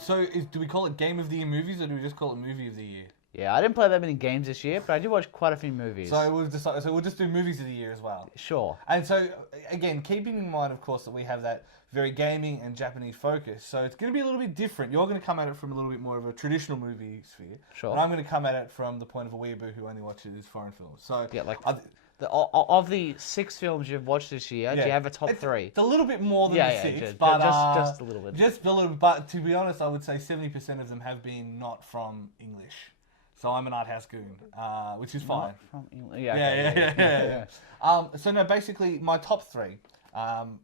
So, do we call it Game of the Year movies, or do we just call it Movie of the Year? Yeah, I didn't play that many games this year, but I did watch quite a few movies. So we'll just do Movies of the Year as well. Sure. And so, again, keeping in mind, of course, that we have that very gaming and Japanese focus, so it's going to be a little bit different. You're going to come at it from a little bit more of a traditional movie sphere. Sure. And I'm going to come at it from the point of a weeaboo who only watches foreign films. So Yeah, like of the 6 films you've watched this year, do you have a top 3? It's a little bit more than Yeah, the 6, just but just a little bit. Just a little, but to be honest, I would say 70% of them have been not from English. So I'm an art house goon, which is fine. From England. Yeah. So no, basically my top 3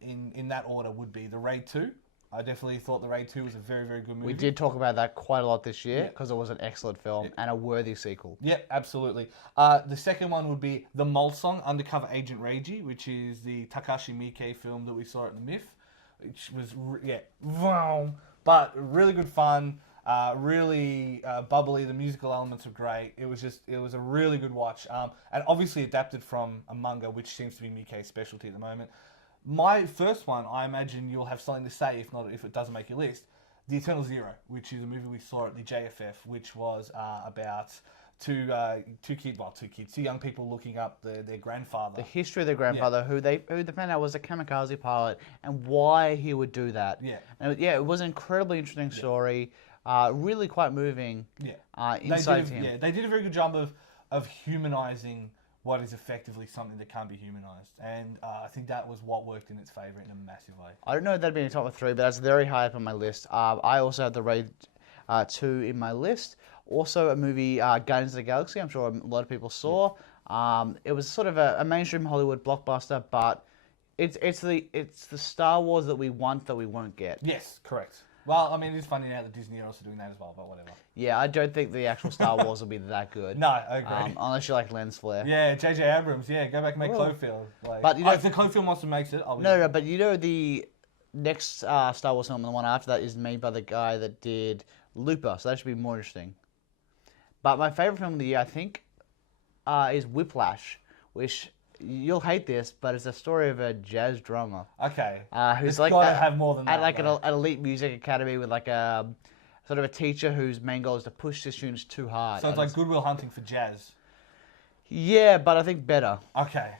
in that order would be The Raid 2. I definitely thought The Raid 2 was a very, very good movie. We did talk about that quite a lot this year because it was an excellent film and a worthy sequel. Yep, absolutely. The second one would be The Mole Song, Undercover Agent Reiji, which is the Takashi Miike film that we saw at the MIF, which was, but really good fun. Really bubbly. The musical elements are great. It was a really good watch. And obviously adapted from a manga, which seems to be Miike's specialty at the moment. My first one, I imagine you'll have something to say, if it doesn't make your list. The Eternal Zero, which is a movie we saw at the JFF, which was about two young people looking up their grandfather. The history of their grandfather, who they found out was a kamikaze pilot, and why he would do that. Yeah. And it was an incredibly interesting story. Really quite moving. Yeah. Insight to him. Yeah, they did a very good job of humanizing what is effectively something that can't be humanized, and I think that was what worked in its favor in a massive way. I don't know if that'd be in the top 3, but that's very high up on my list. I also have The Raid 2 in my list. Also a movie, Guardians of the Galaxy, I'm sure a lot of people saw. It was sort of a mainstream Hollywood blockbuster, but it's the Star Wars that we want that we won't get. Yes, correct. Well, I mean, it is funny now that Disney are also doing that as well, but whatever. Yeah, I don't think the actual Star Wars will be that good. No, I agree. Unless you like lens flare. Yeah, J.J. Abrams, go back and make Cloverfield. But if the Cloverfield monster makes it, I'll be No, but the next Star Wars film and the one after that is made by the guy that did Looper, so that should be more interesting. But my favorite film of the year, I think, is Whiplash, which you'll hate this, but it's a story of a jazz drummer. Okay. Who's it's like got to have more than that. At like an elite music academy with like a sort of a teacher whose main goal is to push the students too hard. So it's like Good Will Hunting for jazz. Yeah, but I think better. Okay.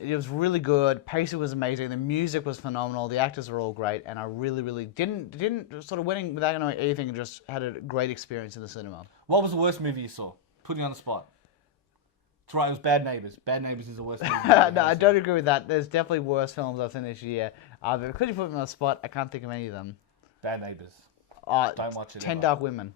It was really good. Pacing was amazing. The music was phenomenal. The actors were all great, and I really, really didn't sort of went in without knowing anything and just had a great experience in the cinema. What was the worst movie you saw? Put you on the spot. That's right, it was Bad Neighbours. Bad Neighbours is the worst movie. No, I don't agree with that. There's definitely worse films I've seen this year. But because you put me on the spot, I can't think of any of them. Bad Neighbours. Don't watch it. 10 Dark Women.